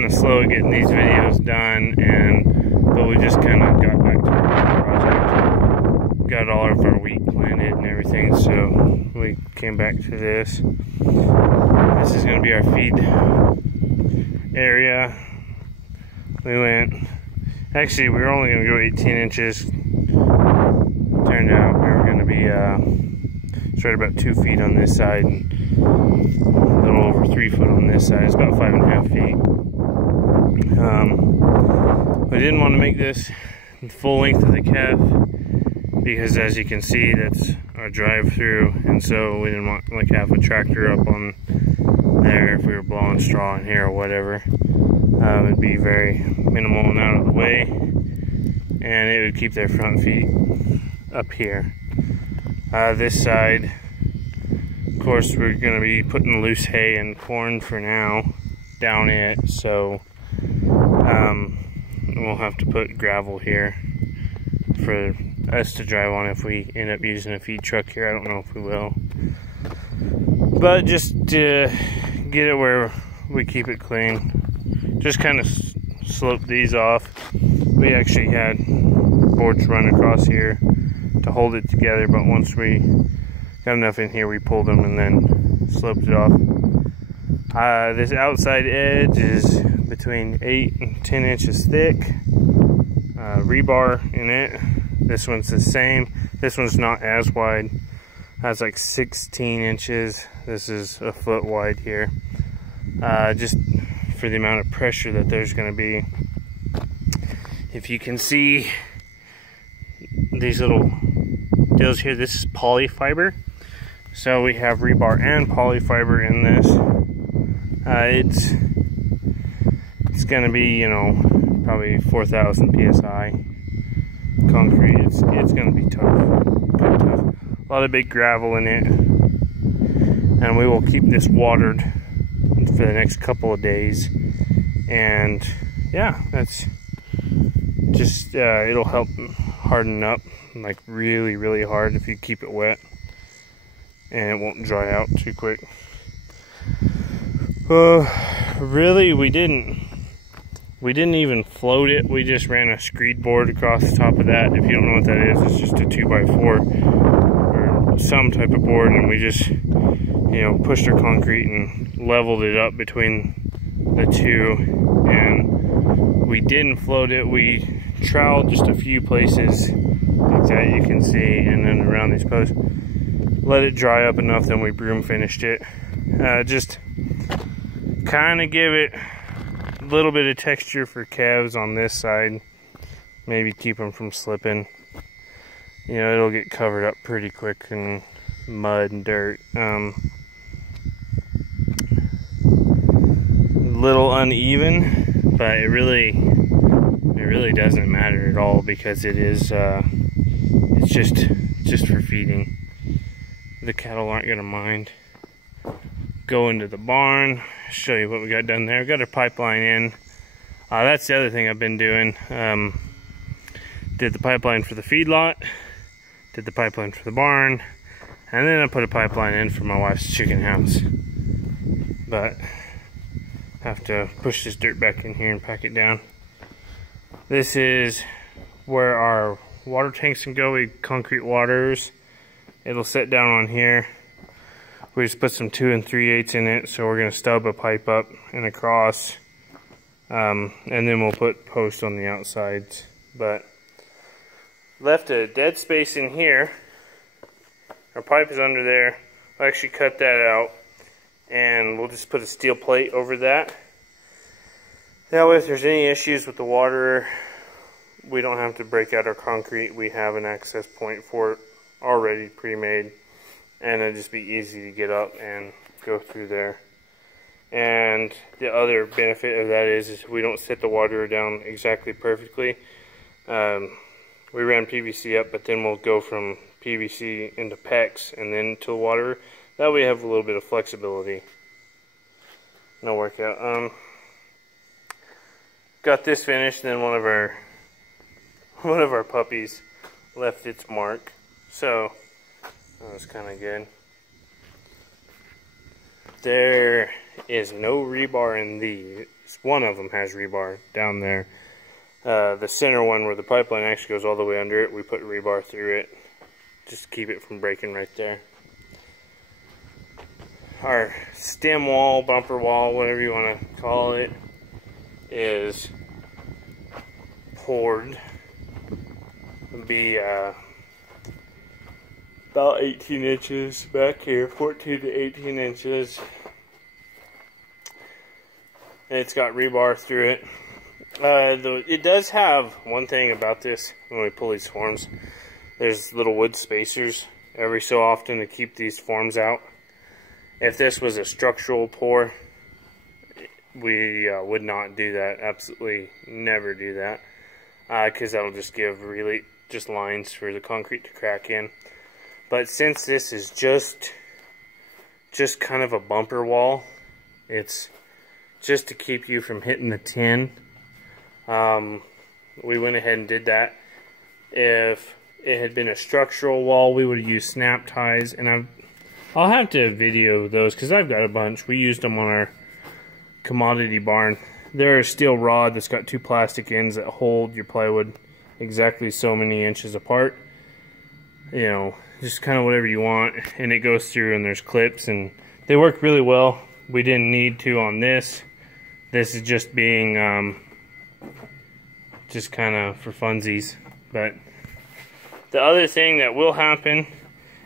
kind of slow at getting these videos done, but we just kind of got back to our project. Got all of our wheat planted and everything, so we came back to this. This is going to be our feed area. Actually we were only going to go 18 inches. Turned out we were going to be right about 2 feet on this side, and a little over 3 foot on this side. It's about 5.5 feet. We didn't want to make this the full length of the calf because, as you can see, that's our drive-through, and so we didn't want like have a tractor up on there if we were blowing straw in here or whatever. It'd be very minimal and out of the way, and it would keep their front feet up here. This side, of course, we're going to be putting loose hay and corn for now down it, so we'll have to put gravel here for us to drive on if we end up using a feed truck here. I don't know if we will, but just to get it where we keep it clean, just kind of slope these off. We actually had boards run across here to hold it together, but once we got enough in here, we pulled them and then sloped it off. This outside edge is between 8 and 10 inches thick. Rebar in it. This one's the same. This one's not as wide. That's like 16 inches. This is a foot wide here. Just for the amount of pressure that there's going to be. If you can see these little deals here, this is polyfiber. So we have rebar and polyfiber in this. It's going to be, you know, probably 4,000 psi concrete. It's going to be tough. A lot of big gravel in it, and we will keep this watered for the next couple of days. And yeah, that's just it'll help harden up like really hard if you keep it wet, and it won't dry out too quick. Really, we didn't even float it. We just ran a screed board across the top of that. If you don't know what that is, it's just a 2x4 or some type of board, and we just, you know, pushed our concrete and leveled it up between the two. And we didn't float it. We troweled just a few places like that, you can see, and then around these posts. Let it dry up enough, then we broom finished it. Just kind of give it a little bit of texture for calves on this side. Maybe keep them from slipping. You know, it'll get covered up pretty quick in mud and dirt. Little uneven, but it really doesn't matter at all, because it is it's just for feeding. The cattle aren't gonna mind. Go into the barn, show you what we got done there. We got our pipeline in. That's the other thing I've been doing. Did the pipeline for the feedlot, did the pipeline for the barn, and then I put a pipeline in for my wife's chicken house. But have to push this dirt back in here and pack it down. This is where our water tanks can go. We concrete waters. It'll set down on here. We just put some 2 3/8 in it, so we're gonna stub a pipe up and across, and then we'll put posts on the outsides. But left a dead space in here. Our pipe is under there. I'll actually cut that out, and we'll just put a steel plate over that. That way, if there's any issues with the water, we don't have to break out our concrete. We have an access point for it already pre-made, and it'll just be easy to get up and go through there. And the other benefit of that is we don't set the water down exactly perfectly. We ran PVC up, but then we'll go from PVC into PEX and then to water. That way we have a little bit of flexibility. No workout. Got this finished, and then one of our puppies left its mark. So that was kind of good. There is no rebar in these. One of them has rebar down there. The center one where the pipeline actually goes all the way under it, we put rebar through it just to keep it from breaking right there. Our stem wall, bumper wall, whatever you want to call it, is poured. It'll be about 18 inches back here, 14 to 18 inches. And it's got rebar through it. It does have one thing about this when we pull these forms. There's little wood spacers every so often to keep these forms out. If this was a structural pour, we would not do that. Absolutely never do that. Because that'll just give really just lines for the concrete to crack in. But since this is just kind of a bumper wall, it's just to keep you from hitting the tin. We went ahead and did that. If it had been a structural wall, we would have used snap ties, and I'll have to video those because I've got a bunch. We used them on our commodity barn. They're a steel rod that's got two plastic ends that hold your plywood exactly so many inches apart. You know, just kind of whatever you want, and it goes through, and there's clips, and they work really well. We didn't need to on this. This is just being just kind of for funsies. But the other thing that will happen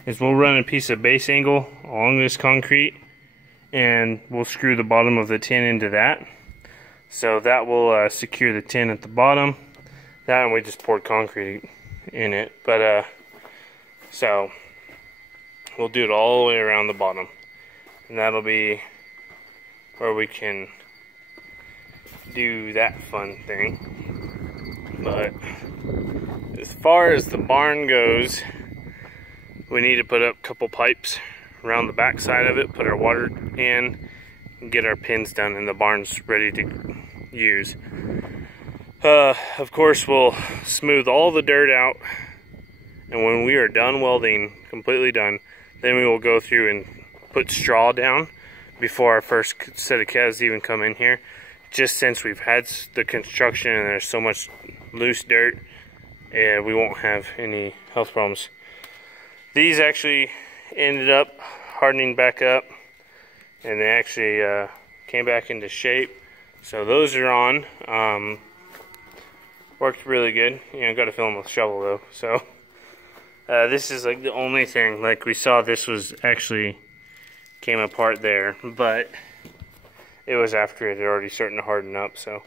is we'll run a piece of base angle along this concrete, and we'll screw the bottom of the tin into that. So that will secure the tin at the bottom. That, and we just poured concrete in it. But so we'll do it all the way around the bottom, and that'll be where we can do that fun thing. But as far as the barn goes, we need to put up a couple pipes around the back side of it, put our water in, and get our pins done, and the barn's ready to use. Of course, we'll smooth all the dirt out, and when we are done welding, completely done, then we will go through and put straw down before our first set of calves even come in here. Just since we've had the construction and there's so much loose dirt, we won't have any health problems. These actually ended up hardening back up, and they actually came back into shape. So those are on. Worked really good. You know, got to fill them with a shovel though. So this is like the only thing. Like we saw, this was actually came apart there, but it was after it had already starting to harden up, so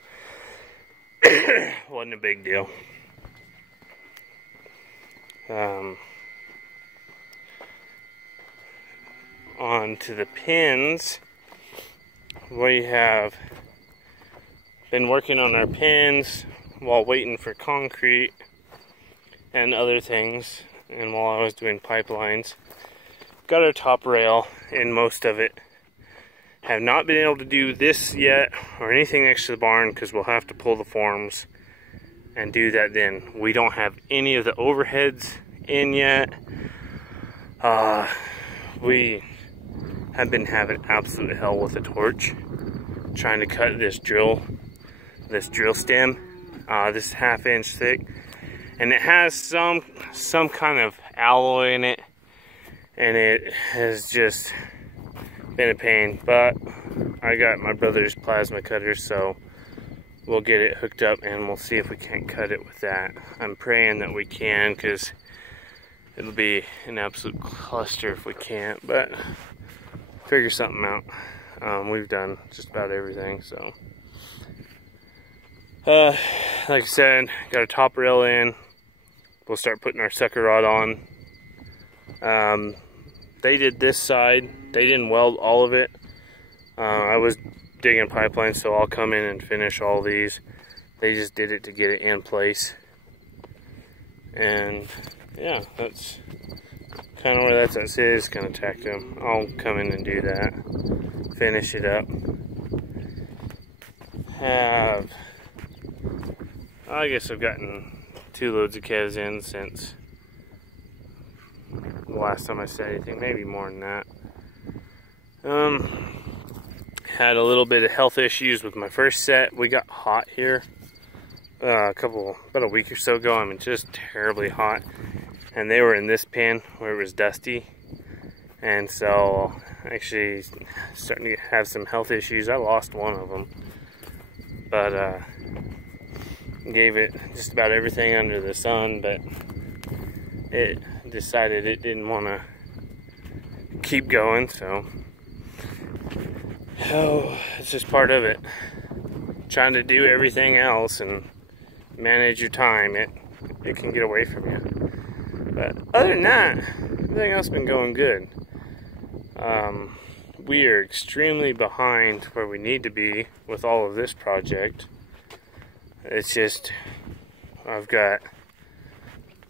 wasn't a big deal. On to the pins. We have been working on our pins while waiting for concrete and other things, and while I was doing pipelines. Got our top rail in most of it. Have not been able to do this yet or anything next to the barn because we'll have to pull the forms and do that then. We don't have any of the overheads in yet. We have been having absolute hell with a torch trying to cut this drill stem. This 1/2 inch thick, and it has some kind of alloy in it, and it has just been a pain. But I got my brother's plasma cutter, so we'll get it hooked up and we'll see if we can't cut it with that. I'm praying that we can, because it'll be an absolute cluster if we can't, but figure something out. We've done just about everything, so like I said, got a top rail in. We'll start putting our sucker rod on. They did this side. They didn't weld all of it. I was digging pipeline, so I'll come in and finish all these. They just did it to get it in place. And yeah, that's kind of where that's at. It's gonna tack them. I'll come in and do that. Finish it up. I guess I've gotten 2 loads of calves in since the last time I said anything, maybe more than that. had a little bit of health issues with my first set. We got hot here about a week or so ago. I mean, just terribly hot. And they were in this pen where it was dusty. And so, actually, starting to have some health issues. I lost one of them. But, gave it just about everything under the sun, but it decided it didn't want to keep going, so it's just part of it. Trying to do everything else and manage your time, it can get away from you. But other than that, everything else has been going good. We are extremely behind where we need to be with all of this project. It's just, I've got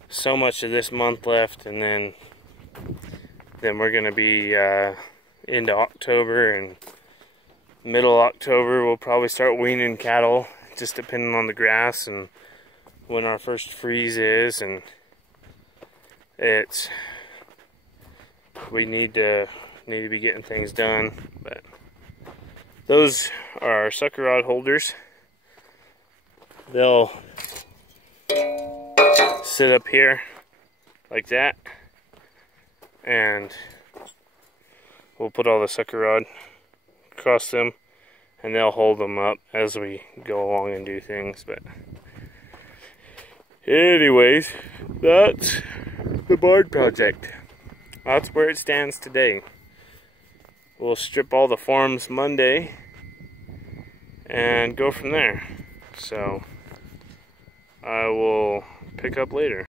so much of this month left, and then we're going to be into October, and middle October we'll probably start weaning cattle, just depending on the grass and when our first freeze is. And we need to be getting things done. But those are our sucker rod holders. They'll sit up here like that, and we'll put all the sucker rod across them, and they'll hold them up as we go along and do things. But anyways, that's the barn project. That's where it stands today. We'll strip all the forms Monday and go from there. So I will pick up later.